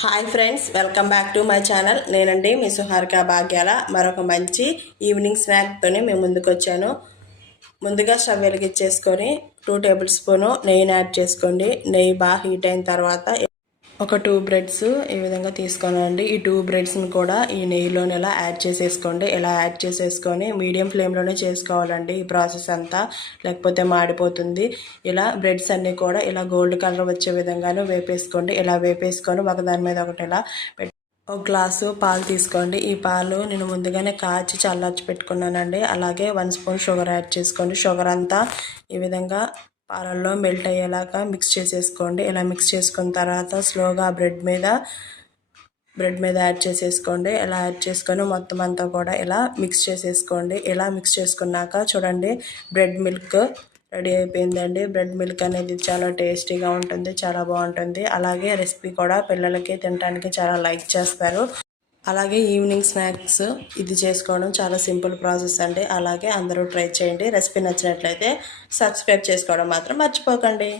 Hi friends, welcome back to my channel. నేనండి మీ సుహారిక భాగ్యాల. మరొక మంచి ఈవినింగ్ స్నాక్తోనే మేము ముందుకు వచ్చాను. ముందుగా స్టవ్ వెలిగించేసుకొని 2 టేబుల్ స్పూను నెయ్యిని యాడ్ చేసుకోండి. నెయ్యి బాగా హీట్ అయిన తర్వాత ఒక 2 బ్రెడ్స్ ఈ విధంగా తీసుకోనండి. ఈ 2 బ్రెడ్స్ని కూడా ఈ నెయ్యిలోనే ఇలా యాడ్ చేసేసుకోండి. ఇలా యాడ్ చేసేసుకొని మీడియం ఫ్లేమ్లోనే చేసుకోవాలండి ఈ ప్రాసెస్ అంతా, లేకపోతే మాడిపోతుంది. ఇలా బ్రెడ్స్ అన్నీ కూడా ఇలా గోల్డ్ కలర్ వచ్చే విధంగానే వేపేసుకోండి. ఇలా వేపేసుకొని ఒకదాని మీద ఒకటి ఇలా ఒక గ్లాసు పాలు తీసుకోండి. ఈ పాలు నేను ముందుగానే కాచి చల్లార్చి పెట్టుకున్నానండి. అలాగే 1 స్పూన్ షుగర్ యాడ్ చేసుకోండి. షుగర్ అంతా ఈ విధంగా పాలల్లో మెల్ట్ అయ్యేలాగా మిక్స్ చేసేసుకోండి. ఇలా మిక్స్ చేసుకున్న తర్వాత స్లోగా బ్రెడ్ మీద యాడ్ చేసేసుకోండి. ఇలా యాడ్ చేసుకొని మొత్తం అంతా కూడా ఇలా మిక్స్ చేసేసుకోండి. ఇలా మిక్స్ చేసుకున్నాక చూడండి, బ్రెడ్ మిల్క్ రెడీ అయిపోయిందండి. బ్రెడ్ మిల్క్ అనేది చాలా టేస్టీగా ఉంటుంది, చాలా బాగుంటుంది. అలాగే రెసిపీ కూడా పిల్లలకి తినడానికి చాలా లైక్ చేస్తారు. అలాగే ఈవినింగ్ స్నాక్స్ ఇది చేసుకోవడం చాలా సింపుల్ ప్రాసెస్ అండి. అలాగే అందరూ ట్రై చేయండి. రెసిపీ నచ్చినట్లయితే సబ్స్క్రైబ్ చేసుకోవడం మాత్రం మర్చిపోకండి.